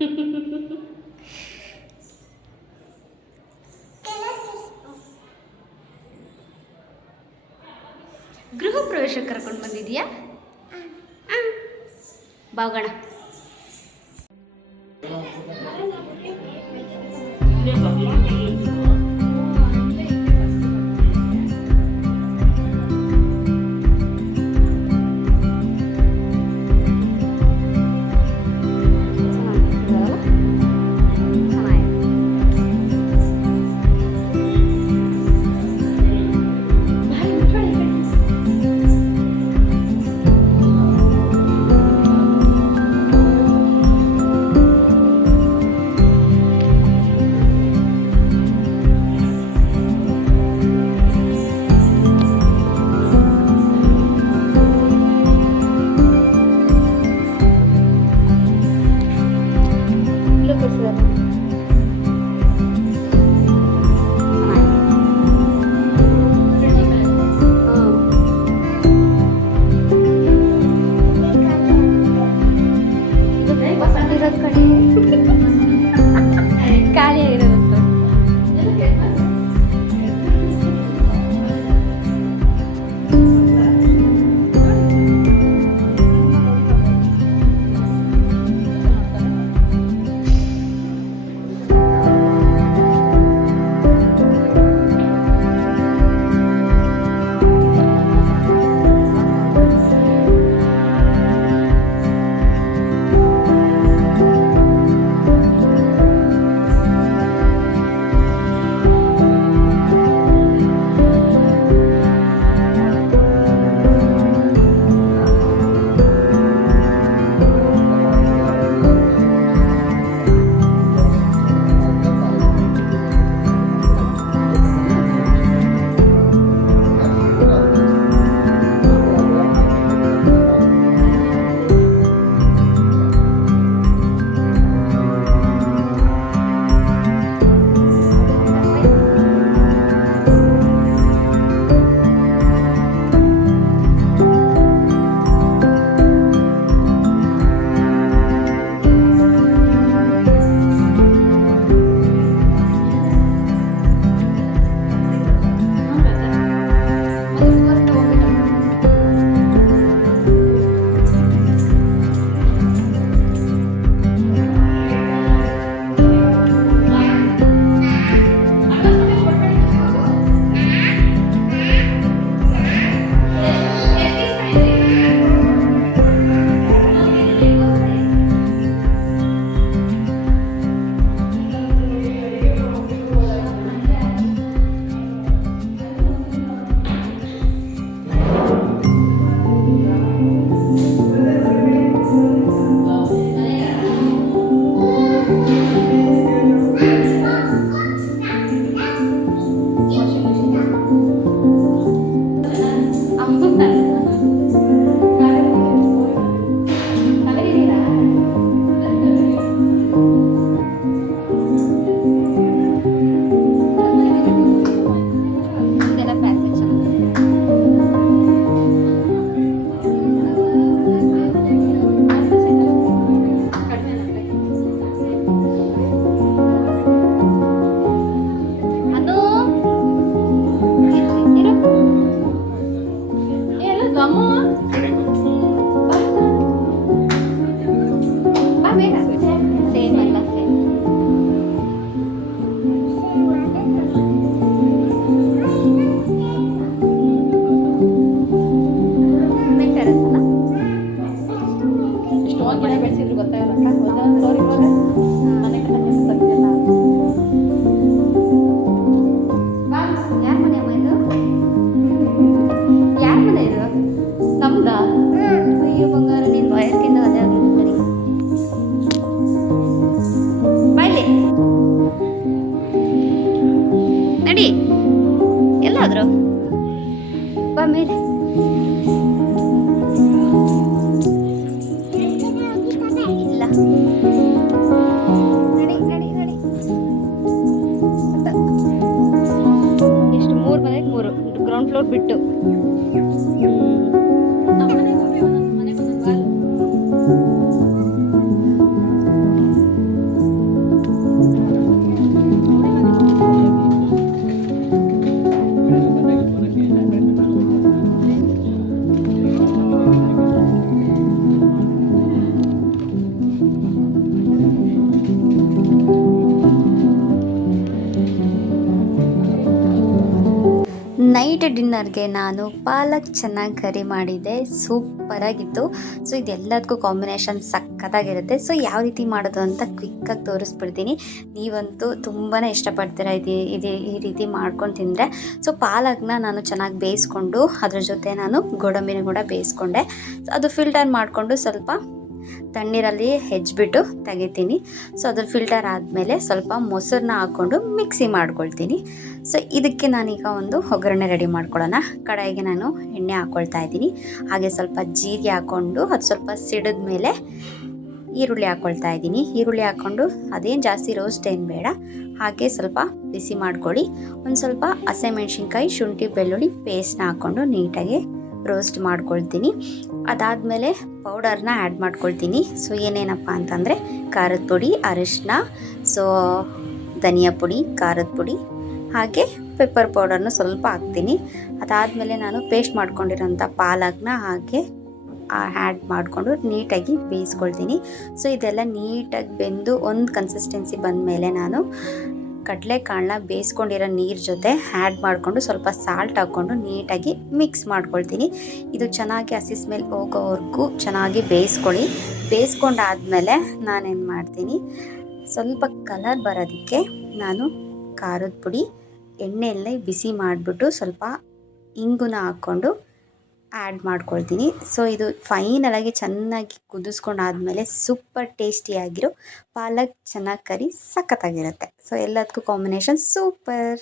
ಗೃಹ ಪ್ರವೇಶಕ್ಕೆ ಕರ್ಕೊಂಡು ಬಂದಿದ್ಯಾ? ಬಾಗೋಣ. ಯಾರ ಮನೆ ಇದು? ನಮ್ದಾ? ಡಿನ್ನರ್ಗೆ ನಾನು ಪಾಲಕ್ ಚೆನ್ನಾಗಿ ಕರಿ ಮಾಡಿದ್ದೆ, ಸೂಪರಾಗಿತ್ತು. ಸೊ ಇದೆಲ್ಲದಕ್ಕೂ ಕಾಂಬಿನೇಷನ್ ಸಖತ್ತಾಗಿರುತ್ತೆ. ಸೊ ಯಾವ ರೀತಿ ಮಾಡೋದು ಅಂತ ಕ್ವಿಕ್ಕಾಗಿ ತೋರಿಸ್ಬಿಡ್ತೀನಿ. ನೀವಂತೂ ತುಂಬಾ ಇಷ್ಟಪಡ್ತೀರಾ ಈ ರೀತಿ ಮಾಡ್ಕೊಂಡು ತಿಂದರೆ. ಸೊ ಪಾಲಕ್ನ ನಾನು ಚೆನ್ನಾಗಿ ಬೇಯಿಸ್ಕೊಂಡು ಅದ್ರ ಜೊತೆ ನಾನು ಗೋಡಂಬಿನ ಕೂಡ ಬೇಯಿಸ್ಕೊಂಡೆ. ಅದು ಫಿಲ್ಟರ್ ಮಾಡಿಕೊಂಡು ಸ್ವಲ್ಪ ತಣ್ಣೀರಲ್ಲಿ ಹೆಜ್ಬಿಟ್ಟು ತೆಗಿತೀನಿ. ಸೊ ಅದು ಫಿಲ್ಟರ್ ಆದಮೇಲೆ ಸ್ವಲ್ಪ ಮೊಸರನ್ನ ಹಾಕ್ಕೊಂಡು ಮಿಕ್ಸಿ ಮಾಡ್ಕೊಳ್ತೀನಿ. ಸೊ ಇದಕ್ಕೆ ನಾನೀಗ ಒಂದು ಒಗ್ಗರಣೆ ರೆಡಿ ಮಾಡ್ಕೊಳ್ಳೋಣ. ಕಡಾಯಿಗೆ ನಾನು ಎಣ್ಣೆ ಹಾಕ್ಕೊಳ್ತಾ ಇದ್ದೀನಿ. ಹಾಗೆ ಸ್ವಲ್ಪ ಜೀರಿಗೆ ಹಾಕ್ಕೊಂಡು ಅದು ಸ್ವಲ್ಪ ಸಿಡಿದ ಮೇಲೆ ಈರುಳ್ಳಿ ಹಾಕ್ಕೊಳ್ತಾ ಇದ್ದೀನಿ. ಈರುಳ್ಳಿ ಹಾಕ್ಕೊಂಡು ಅದೇನು ಜಾಸ್ತಿ ರೋಸ್ಟ್ ಏನು ಬೇಡ, ಹಾಗೆ ಸ್ವಲ್ಪ ಬಿಸಿ ಮಾಡ್ಕೊಳ್ಳಿ. ಒಂದು ಸ್ವಲ್ಪ ಹಸಿಮೆಣ್ಸಿನ್ಕಾಯಿ, ಶುಂಠಿ, ಬೆಳ್ಳುಳ್ಳಿ ಪೇಸ್ಟ್ನ ಹಾಕ್ಕೊಂಡು ನೀಟಾಗಿ ರೋಸ್ಟ್ ಮಾಡ್ಕೊಳ್ತೀನಿ. ಅದಾದಮೇಲೆ ಪೌಡರ್ನ ಆ್ಯಡ್ ಮಾಡ್ಕೊಳ್ತೀನಿ. ಸೊ ಏನೇನಪ್ಪ ಅಂತಂದರೆ ಖಾರದ ಪುಡಿ, ಅರಿಶಿನ, ಸೊ ಧನಿಯಾ ಪುಡಿ, ಖಾರದ ಪುಡಿ, ಹಾಗೆ ಪೆಪ್ಪರ್ ಪೌಡರ್ನ ಸ್ವಲ್ಪ ಹಾಕ್ತೀನಿ. ಅದಾದಮೇಲೆ ನಾನು ಪೇಸ್ಟ್ ಮಾಡ್ಕೊಂಡಿರೋಂಥ ಪಾಲಕ್ನ ಹಾಗೆ ಆ್ಯಡ್ ಮಾಡಿಕೊಂಡು ನೀಟಾಗಿ ಬೇಯಿಸ್ಕೊಳ್ತೀನಿ. ಸೊ ಇದೆಲ್ಲ ನೀಟಾಗಿ ಬೆಂದು ಒಂದು ಕನ್ಸಿಸ್ಟೆನ್ಸಿ ಬಂದಮೇಲೆ ನಾನು ಕಡಲೆಕಾಳನ್ನ ಬೇಯಿಸ್ಕೊಂಡಿರೋ ನೀರು ಜೊತೆ ಆ್ಯಡ್ ಮಾಡಿಕೊಂಡು ಸ್ವಲ್ಪ ಸಾಲ್ಟ್ ಹಾಕ್ಕೊಂಡು ನೀಟಾಗಿ ಮಿಕ್ಸ್ ಮಾಡ್ಕೊಳ್ತೀನಿ. ಇದು ಚೆನ್ನಾಗಿ ಹಸಿ ಸ್ಮೆಲ್ ಹೋಗೋವರೆಗೂ ಚೆನ್ನಾಗಿ ಬೇಯಿಸ್ಕೊಳ್ಳಿ. ಬೇಯಿಸ್ಕೊಂಡಾದಮೇಲೆ ನಾನೇನು ಮಾಡ್ತೀನಿ, ಸ್ವಲ್ಪ ಕಲರ್ ಬರೋದಕ್ಕೆ ನಾನು ಖಾರದ ಪುಡಿ, ಎಣ್ಣೆಯಲ್ಲೇ ಬಿಸಿ ಮಾಡಿಬಿಟ್ಟು ಸ್ವಲ್ಪ ಇಂಗುನ ಹಾಕ್ಕೊಂಡು ಆ್ಯಡ್ ಮಾಡ್ಕೊಳ್ತೀನಿ. ಸೊ ಇದು ಫೈನಲಾಗಿ ಚೆನ್ನಾಗಿ ಕುದಿಸ್ಕೊಂಡಾದ್ಮೇಲೆ ಸೂಪರ್ ಟೇಸ್ಟಿಯಾಗಿರೋ ಪಾಲಕ್ ಚೆನ್ನಾಗಿ ಕರಿ ಸಖತ್ತಾಗಿರುತ್ತೆ. ಸೊ ಎಲ್ಲದಕ್ಕೂ ಕಾಂಬಿನೇಷನ್ ಸೂಪರ್.